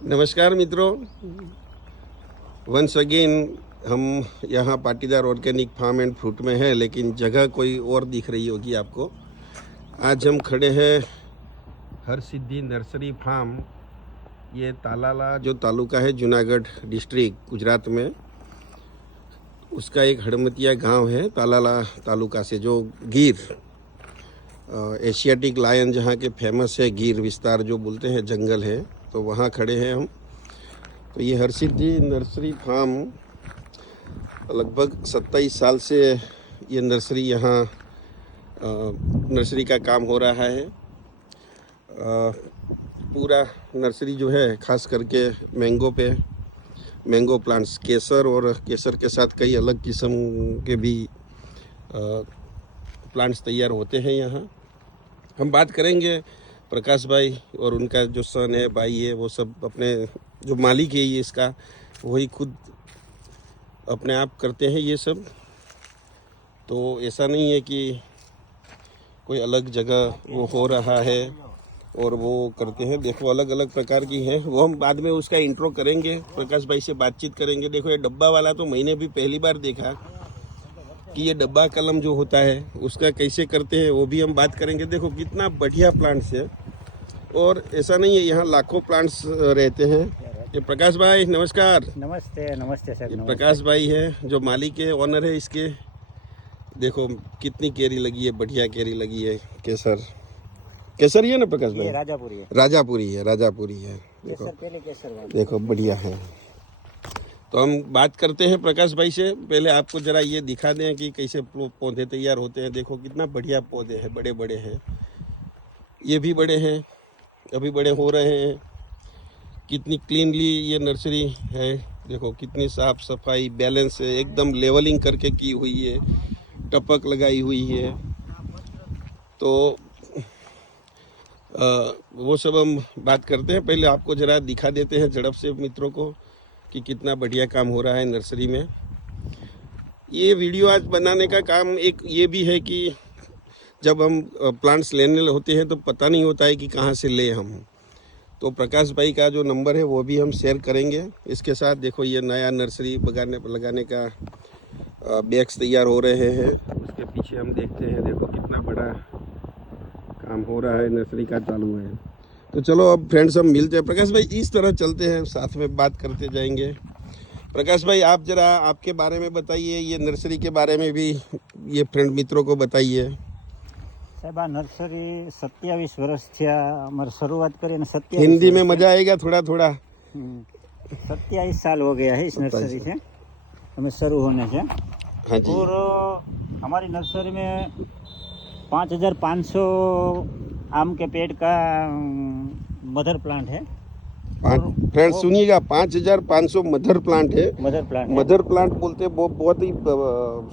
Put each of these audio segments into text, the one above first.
नमस्कार मित्रों, once again हम यहाँ Patidar organic farm and fruit में हैं, लेकिन जगह कोई और दिख रही होगी आपको। आज हम खड़े हैं हरसिद्धि नर्सरी फार्म। ये तालाला जो तालुका है जूनागढ़ डिस्ट्रिक्ट गुजरात में, उसका एक हड़मतिया गांव है तालाला तालुका से, जो गिर एशियाटिक लायन जहाँ के फेमस है, गिर विस्तार जो बोलते हैं, जंगल है, तो वहाँ खड़े हैं हम। तो ये हरसिद्धि नर्सरी फार्म लगभग 27 साल से ये नर्सरी यहाँ नर्सरी का काम हो रहा है। पूरा नर्सरी जो है खास करके मैंगो प्लांट्स, केसर और केसर के साथ कई अलग किस्म के भी प्लांट्स तैयार होते हैं यहाँ। हम बात करेंगे प्रकाश भाई और उनका जो सन है, भाई है, वो सब अपने जो मालिक है ये इसका, वही खुद अपने आप करते हैं ये सब। तो ऐसा नहीं है कि कोई अलग जगह वो हो रहा है और वो करते हैं। देखो अलग अलग प्रकार की हैं, वो हम बाद में उसका इंट्रो करेंगे, प्रकाश भाई से बातचीत करेंगे। देखो ये डब्बा वाला तो मैंने भी पहली बार देखा कि ये डब्बा कलम जो होता है उसका कैसे करते हैं, वो भी हम बात करेंगे। देखो कितना बढ़िया प्लांट्स है, और ऐसा नहीं है, यहाँ लाखों प्लांट्स रहते हैं। ये प्रकाश भाई नमस्कार। नमस्ते नमस्ते सर। ये प्रकाश भाई है जो मालिक है, ऑनर है इसके। देखो कितनी केरी लगी है, बढ़िया केरी लगी है। केसर ही है ना प्रकाश भाई? राजापुरी है। राजापुरी है। देखो बढ़िया है। तो हम बात करते हैं प्रकाश भाई से। पहले आपको जरा ये दिखा दें कि कैसे पौधे तैयार होते हैं। देखो कितना बढ़िया पौधे हैं, बड़े बड़े हैं, ये भी बड़े हैं, अभी बड़े हो रहे हैं। कितनी क्लीनली ये नर्सरी है, देखो कितनी साफ सफाई, बैलेंस है, एकदम लेवलिंग करके की हुई है, टपक लगाई हुई है। तो वो सब हम बात करते हैं। पहले आपको जरा दिखा देते हैं झड़प से मित्रों को कि कितना बढ़िया काम हो रहा है नर्सरी में। ये वीडियो आज बनाने का काम एक ये भी है कि जब हम प्लांट्स लेने होते हैं तो पता नहीं होता है कि कहाँ से ले हम। तो प्रकाश भाई का जो नंबर है वो भी हम शेयर करेंगे इसके साथ। देखो ये नया नर्सरी लगाने का बैग्स तैयार हो रहे हैं, उसके पीछे हम देखते हैं। देखो कितना बड़ा काम हो रहा है, नर्सरी का चालू है। तो चलो अब फ्रेंड्स हम मिलते हैं। प्रकाश भाई इस तरह चलते हैं, साथ में बात करते जाएंगे। प्रकाश भाई आप जरा आपके बारे में बताइए, ये नर्सरी के बारे में भी ये फ्रेंड मित्रों को बताइए। साहब आ नर्सरी 27 વર્ષ થયા અમારે શરૂઆત કરીને 27 हिंदी में मजा आएगा थोड़ा थोड़ा। 27 साल हो गया है इस नर्सरी से हमें शुरू होने से। हाँ जी। और हमारी नर्सरी में 5500 आम के पेड़ का मदर प्लांट है। फ्रेंड सुनिएगा, 5500 मदर प्लांट है। मदर प्लांट बोलते हैं, वो बहुत ही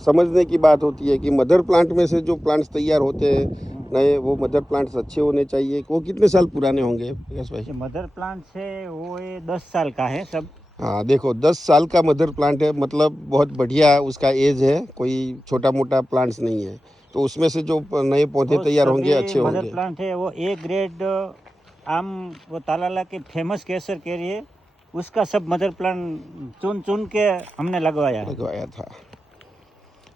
समझने की बात होती है कि मदर प्लांट में से जो प्लांट्स तैयार होते हैं नए, वो मदर प्लांट्स अच्छे होने चाहिए। वो कितने साल पुराने होंगे प्रकाश भाई? मदर प्लांट है वो 10 साल का है सब। हाँ देखो 10 साल का मदर प्लांट है, मतलब बहुत बढ़िया उसका एज है, कोई छोटा मोटा प्लांट्स नहीं है। तो उसमें से जो नए पौधे तैयार होंगे अच्छे होंगे। मदर प्लांट है वो ए ग्रेड आम, वो तालाला के फेमस केसर केरी है, उसका सब मदर प्लांट चुन के हमने लगवाया था।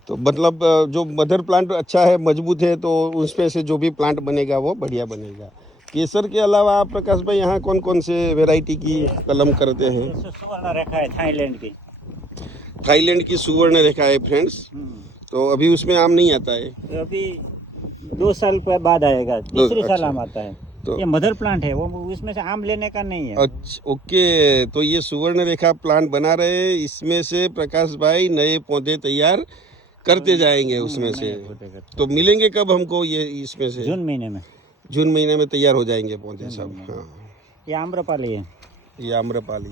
तो मतलब जो मदर प्लांट अच्छा है, मजबूत है, तो उसमें से जो भी प्लांट बनेगा वो बढ़िया बनेगा। केसर के अलावा आप प्रकाश भाई यहाँ कौन कौन से वैरायटी की कलम करते हैं? सुवर्ण रेखा है थाईलैंड की सुवर्ण रेखा है फ्रेंड्स। तो अभी उसमें आम नहीं आता है, तो अभी 2 साल के बाद आएगा, तीसरी साल आम आता है। तो ये मदर प्लांट है, वो इसमें से आम लेने का नहीं है। अच्छा ओके। तो ये सुवर्ण रेखा प्लांट बना रहे हैं, इसमें से प्रकाश भाई नए पौधे तैयार करते जाएंगे उसमें से। तो मिलेंगे कब हमको ये इसमें से? जून महीने में तैयार हो जाएंगे पौधे सब। हाँ ये आम्रपाली है, ये आम्रपाली।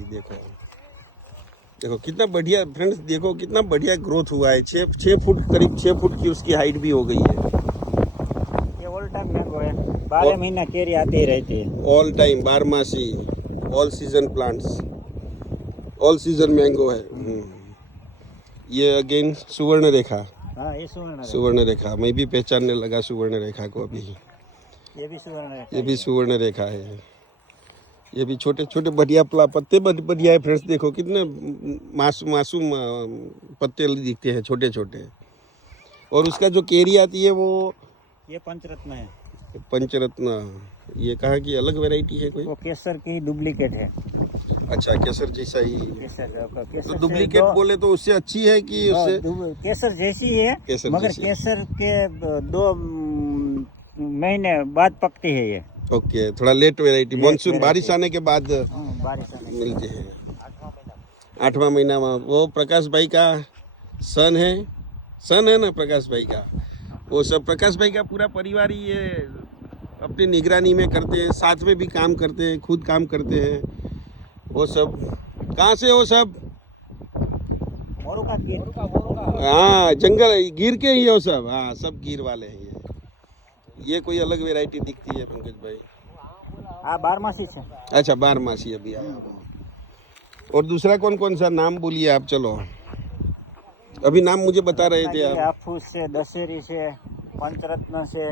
देखो कितना बढ़िया फ्रेंड्स, देखो कितना बढ़िया ग्रोथ हुआ है। 6 फुट, करीब 6 फुट की उसकी हाइट भी हो गई है। ये ऑल टाइम मैंगो है, 12 महीना केरी आती ही रहती है। ऑल टाइम, बारहमासी, all season plants, all season mango है। ये अगेन सुवर्ण रेखा। हाँ ये सुवर्ण रेखा मैं भी पहचानने लगा सुवर्ण रेखा को अभी। ये भी सुवर्ण रेखा, ये भी सुवर्ण रेखा है। ये भी छोटे छोटे बढ़िया पत्ते बढ़िया है फ्रेंड्स। देखो कितने मासूम पत्ते दिखते हैं छोटे छोटे। और उसका जो केरी आती है वो ये पंचरत्न है। पंचरत्न, ये कहाँ की अलग वैरायटी है कोई? वो केसर की डुप्लीकेट है। अच्छा, केसर जैसा ही। केसर तो डुप्लीकेट बोले तो उससे अच्छी है कि उससे? केसर जैसी है, केसर मगर जैसी। केसर के 2 महीने बाद पकती है ये। ओके, थोड़ा लेट वैरायटी, मानसून बारिश आने के बाद बारिश आने मिलते हैं। 8वां महीना में। वो प्रकाश भाई का सन है ना प्रकाश भाई का। वो सब प्रकाश भाई का पूरा परिवार ही ये अपनी निगरानी में करते हैं, साथ में भी काम करते हैं, खुद काम करते हैं। वो सब कहाँ से हो सब? हाँ, जंगल गिर के ही हो सब। हाँ, सब गिर वाले हैं ये कोई अलग वैरायटी दिखती है पंकज भाई? हाँ, 12मासी है। अच्छा, 12मासी अभी आया। और दूसरा कौन कौन सा नाम बोलिए आप? चलो, अभी नाम मुझे बता रहे थे आप। हाफूस से, दशहरी से, पंचरत्न से,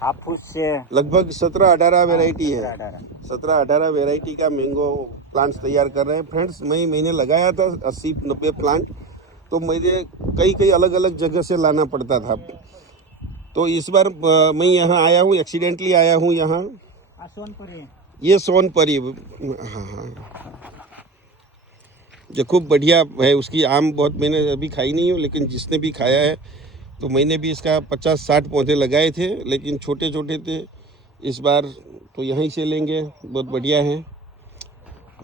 हाफूस से लगभग 17-18 वैरायटी है। 18 17-18 वैरायटी का मैंगो प्लांट्स तैयार कर रहे हैं फ्रेंड्स। मैंने लगाया था 80-90 प्लांट, तो मुझे कई अलग अलग जगह से लाना पड़ता था। तो इस बार मैं यहाँ आया हूँ, एक्सीडेंटली आया हूँ यहाँ। सोनपरी, ये सोनपरी, हाँ, जो खूब बढ़िया है। उसकी आम बहुत मैंने अभी खाई नहीं हूँ, लेकिन जिसने भी खाया है तो मैंने भी इसका 50-60 पौधे लगाए थे, लेकिन छोटे छोटे थे। इस बार तो यहीं से लेंगे, बहुत बढ़िया है।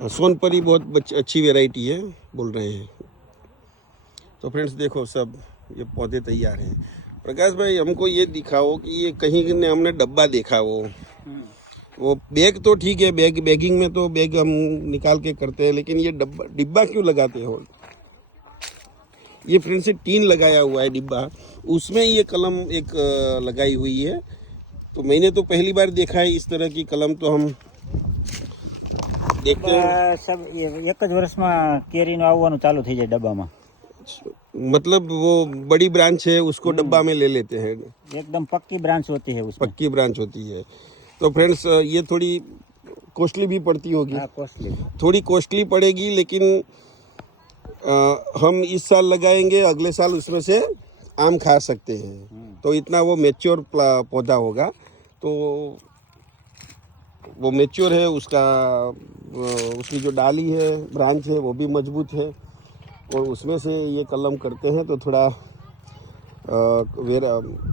सोनपरी बहुत अच्छी वैरायटी है बोल रहे हैं। तो फ्रेंड्स देखो, सब ये पौधे तैयार हैं। प्रकाश भाई, हमको ये दिखाओ कि ये कहीं ने हमने डब्बा देखा, वो बैग तो ठीक है, बैगिंग में तो बैग हम निकाल के करते हैं, लेकिन ये डिब्बा क्यों लगाते हो? ये फ्रेंड्स टीन लगाया हुआ है डिब्बा, उसमें ये कलम एक लगाई हुई है। तो मैंने तो पहली बार देखा है इस तरह की कलम। तो हम देखते हैं सब एक જ વર્ષમાં કેરીનું આવવાનું ચાલુ થઈ જાય ડબ્બામાં। मतलब वो बड़ी ब्रांच है, उसको डब्बा में ले लेते हैं। एकदम पक्की ब्रांच होती है उसमें। पक्की ब्रांच होती है। तो फ्रेंड्स ये थोड़ी कॉस्टली भी पड़ती होगी। कॉस्टली, थोड़ी कॉस्टली पड़ेगी, लेकिन हम इस साल लगाएंगे, अगले साल उसमें से आम खा सकते हैं। तो इतना वो मैच्योर पौधा होगा। तो वो मैच्योर है, उसकी जो डाली है, ब्रांच है, वो भी मजबूत है। और उसमें से ये कलम करते हैं तो थोड़ा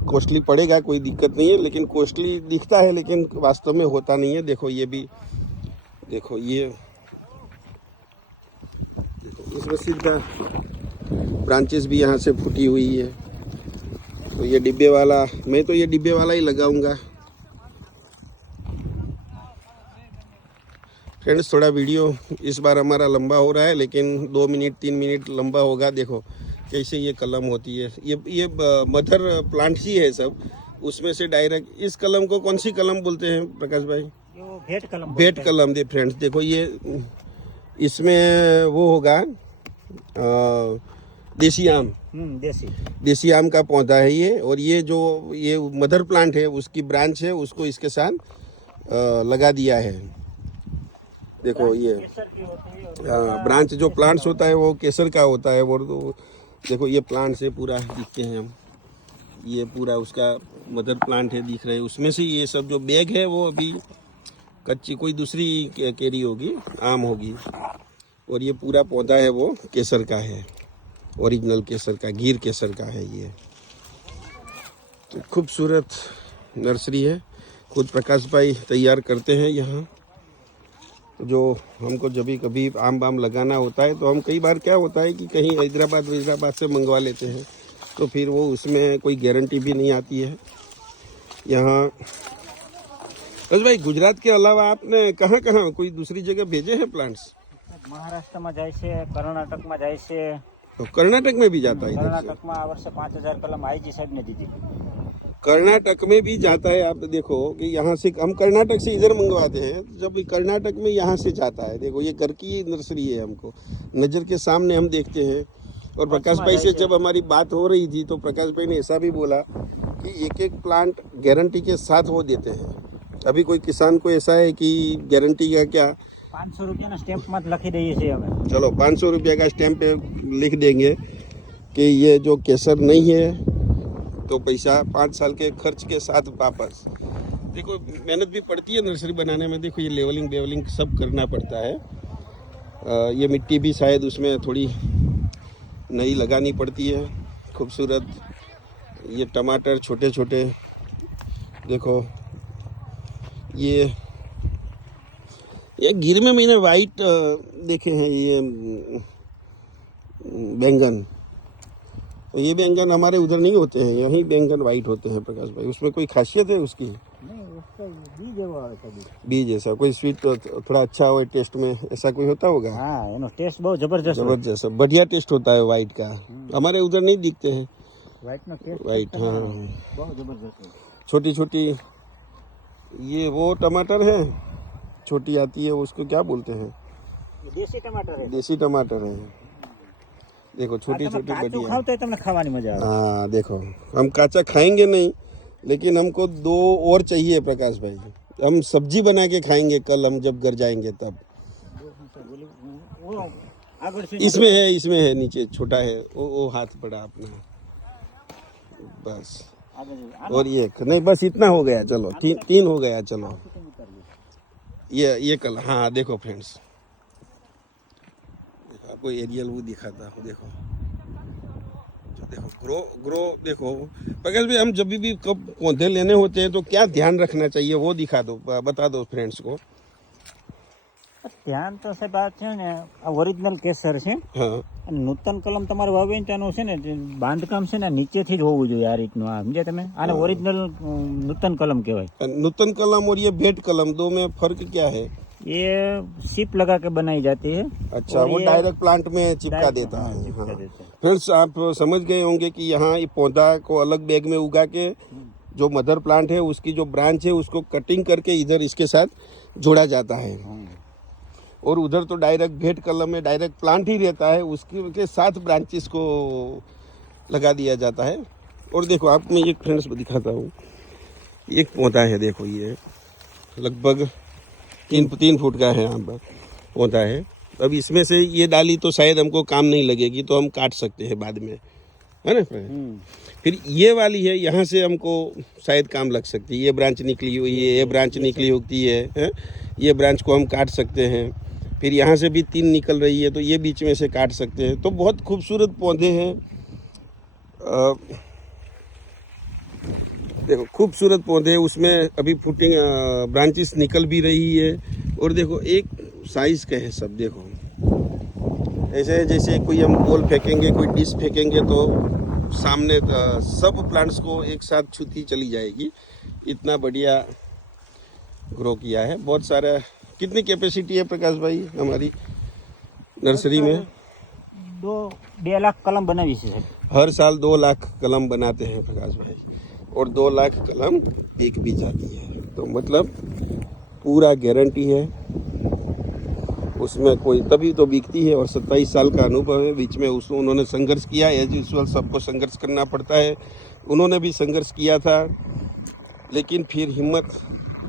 कॉस्टली पड़ेगा, कोई दिक्कत नहीं है। लेकिन कॉस्टली दिखता है, लेकिन वास्तव में होता नहीं है। देखो ये भी, देखो ये, देखो इसमें सीधा ब्रांचेस भी यहाँ से फूटी हुई है। तो ये डिब्बे वाला, मैं तो ये डिब्बे वाला ही लगाऊंगा। फ्रेंड्स थोड़ा वीडियो इस बार हमारा लंबा हो रहा है, लेकिन 2 मिनट 3 मिनट लंबा होगा। देखो कैसे ये कलम होती है। ये मदर प्लांट ही है सब, उसमें से डायरेक्ट इस कलम को कौन सी कलम बोलते हैं प्रकाश भाई? भेट कलम। दे फ्रेंड्स देखो, ये इसमें वो होगा देसी आम, देसी आम का पौधा है ये। और ये जो ये मदर प्लांट है, उसकी ब्रांच है, उसको इसके साथ लगा दिया है। देखो ये ब्रांच जो प्लांट्स होता है वो केसर का होता है। वो तो देखो ये प्लांट से पूरा दिखते हैं हम, ये पूरा उसका मदर प्लांट है दिख रहे हैं। उसमें से ये सब जो बैग है वो अभी कच्ची कोई दूसरी केरी होगी, आम होगी। और ये पूरा पौधा है वो केसर का है, ओरिजिनल केसर का, गिर केसर का है ये। तो खूबसूरत नर्सरी है, खुद प्रकाश भाई तैयार करते हैं यहाँ। जो हमको जब भी कभी आम बाम लगाना होता है, तो हम कई बार क्या होता है कि कहीं हैदराबाद से मंगवा लेते हैं, तो फिर वो उसमें कोई गारंटी भी नहीं आती है। यहाँ बस भाई, गुजरात के अलावा आपने कहाँ कोई दूसरी जगह भेजे हैं प्लांट्स? महाराष्ट्र में जाए से, कर्नाटक में जाए से। तो कर्नाटक में भी जाता है? कर्नाटक में आ वर्षे 5000 कलम आईजी साहब ने दी थी। कर्नाटक में भी जाता है। आप देखो कि यहाँ से हम कर्नाटक से इधर मंगवाते हैं, जब कर्नाटक में यहाँ से जाता है। देखो ये घर की नर्सरी है, हमको नज़र के सामने हम देखते हैं। और प्रकाश भाई से जब हमारी बात हो रही थी, तो प्रकाश भाई ने ऐसा भी बोला कि एक प्लांट गारंटी के साथ वो देते हैं। अभी कोई किसान को ऐसा है कि गारंटी का क्या 500 रुपया स्टेम्प मत लखी दઈએ છીએ અમે. चलो 500 रुपये का स्टैम्प पे लिख देंगे कि ये जो केसर नहीं है तो पैसा 5 साल के खर्च के साथ वापस. देखो मेहनत भी पड़ती है नर्सरी बनाने में. देखो ये लेवलिंग बेवलिंग सब करना पड़ता है. ये मिट्टी भी शायद उसमें थोड़ी नई लगानी पड़ती है. खूबसूरत ये टमाटर छोटे छोटे देखो. ये गिर में मैंने वाइट देखे हैं ये बैंगन. ये बैंगन हमारे उधर नहीं होते हैं, यहीं बैंगन वाइट होते हैं प्रकाश भाई. उसमें कोई खासियत है उसकी? नहीं, उसका बीज એવો આવે છે. बीज ऐसा कोई स्वीट थोड़ा अच्छा हो टेस्ट में, ऐसा कोई होता होगा? हाँ, એનો ટેસ્ટ બહુ જબરજસ્ત હોય. जबरदस्त बढ़िया टेस्ट होता है वाइट का. हमारे उधर नहीं दिखते हैं વ્હાઈટનો ટેસ્ટ वाइट. हाँ બહુ જબરજસ્ત હોય. छोटी छोटी ये वो टमाटर है, छोटी आती है उसको क्या बोलते हैं? એ દેશી ટમાટર છે. देसी टमाटर है. देखो આ छोटी તમે छोटी કાચું बढ़िया. ખાવ તો તમને ખાવાની મજા આવે. हाँ देखो हम काचा खाएंगे नहीं, लेकिन हमको 2 और चाहिए प्रकाश भाई. हम सब्जी बना के खाएंगे कल हम जब घर जाएंगे तब. वो આગળ છે. इसमें है नीचे छोटा है वो हाथ पड़ा अपना. बस. આગળ છે. और ये नहीं बस इतना हो गया. चलो तीन हो गया. चलो ये कल. हाँ देखो फ्रेंड्स आपको एरियल वो दिखाता हूँ. देखो ग्रो देखो प्रकाश भाई. हम जब भी कब पौधे लेने होते हैं तो क्या ध्यान रखना चाहिए वो दिखा दो, बता दो फ्रेंड्स को. ધ્યાન તો સાહેબ આ છે ને, આ ઓરિજિનલ કેસર છે. हाँ અને નૂતન કલમ તમારું વાવેતરનું છે ને, જે બાંધકામ છે ને નીચેથી જ હોવું જોઈએ. આ રીતનું આ સમજ્યા તમે? આને ઓરિજિનલ નૂતન કલમ કહેવાય. नूतन कलम और ये भेंट कलम दो में फर्क क्या है? ये सीप लगा के बनाई जाती है. अच्छा और वो ये डायरेक्ट प्लांट में चिपका डायरेक्ट, देता हाँ, है. चिपका हाँ. देता है. फ्रेंड्स आप समझ गए होंगे कि यहाँ ये पौधा को अलग बैग में उगा के जो मदर प्लांट है उसकी जो ब्रांच है उसको कटिंग करके इधर इसके साथ जोड़ा जाता है. और उधर तो डायरेक्ट भेंट कलम में डायरेक्ट प्लांट ही रहता है, उसकी के साथ ब्रांचेस को लगा दिया जाता है. और देखो आप मैं एक फ्रेंड्स दिखाता हूँ. एक पौधा है देखो, ये लगभग 3 फुट का है. यहाँ पर पौधा है. अब इसमें से ये डाली तो शायद हमको काम नहीं लगेगी तो हम काट सकते हैं बाद में, है ना. फिर ये वाली है, यहाँ से हमको शायद काम लग सकती है. ये ब्रांच निकली हुई है, ये ब्रांच निकली होती है. ये ब्रांच को हम काट सकते हैं. फिर यहाँ से भी 3 निकल रही है तो ये बीच में से काट सकते हैं. तो बहुत खूबसूरत पौधे हैं. देखो खूबसूरत पौधे. उसमें अभी फुटिंग ब्रांचेस निकल भी रही है. और देखो एक साइज के हैं सब. देखो ऐसे जैसे कोई हम बॉल फेंकेंगे, कोई डिश फेंकेंगे तो सामने सब प्लांट्स को एक साथ छूती चली जाएगी. इतना बढ़िया ग्रो किया है. बहुत सारा. कितनी कैपेसिटी है प्रकाश भाई हमारी नर्सरी में? 2 લાખ કલમ બનાવી છે. हर साल 2 लाख कलम बनाते हैं प्रकाश भाई, और 2 लाख कलम बिक भी जाती है. तो मतलब पूरा गारंटी है उसमें. कोई तभी तो बिकती है. और 27 साल का अनुभव है. बीच में उन्होंने संघर्ष किया. एज यूजुअल सबको संघर्ष करना पड़ता है. उन्होंने भी संघर्ष किया था, लेकिन फिर हिम्मत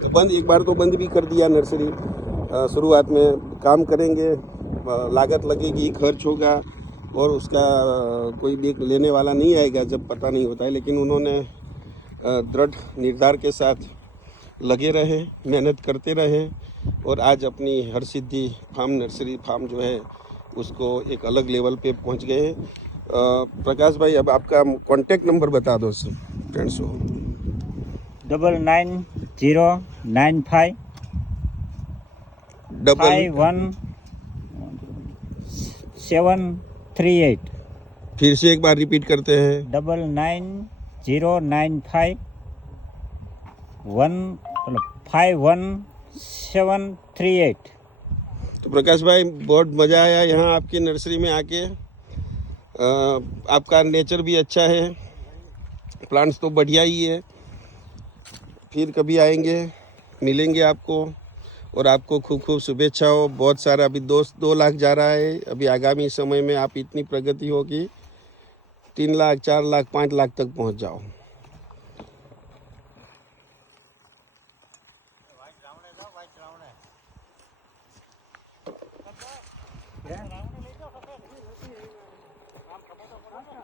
बंद. एक बार तो बंद भी कर दिया नर्सरी. शुरुआत में काम करेंगे, लागत लगेगी, खर्च होगा और उसका कोई भी लेने वाला नहीं आएगा जब पता नहीं होता है. लेकिन उन्होंने दृढ़ निर्धार के साथ लगे रहे, मेहनत करते रहे और आज अपनी हरसिद्धि फार्म नर्सरी फार्म जो है उसको एक अलग लेवल पे पहुंच गए. प्रकाश भाई अब आपका कॉन्टेक्ट नंबर बता दो फ्रेंड्स को. 9909551738. फिर से एक बार रिपीट करते हैं. 9909551738. तो प्रकाश भाई बहुत मज़ा आया यहाँ आपकी नर्सरी में आके. आपका नेचर भी अच्छा है, प्लांट्स तो बढ़िया ही है. फिर कभी आएंगे, मिलेंगे आपको. और आपको खूब खूब शुभेच्छाओं. बहुत सारा अभी 2 लाख जा रहा है. अभी आगामी समय में आप इतनी प्रगति होगी 3 लाख 4 लाख 5 लाख तक पहुंच जाओ. क्या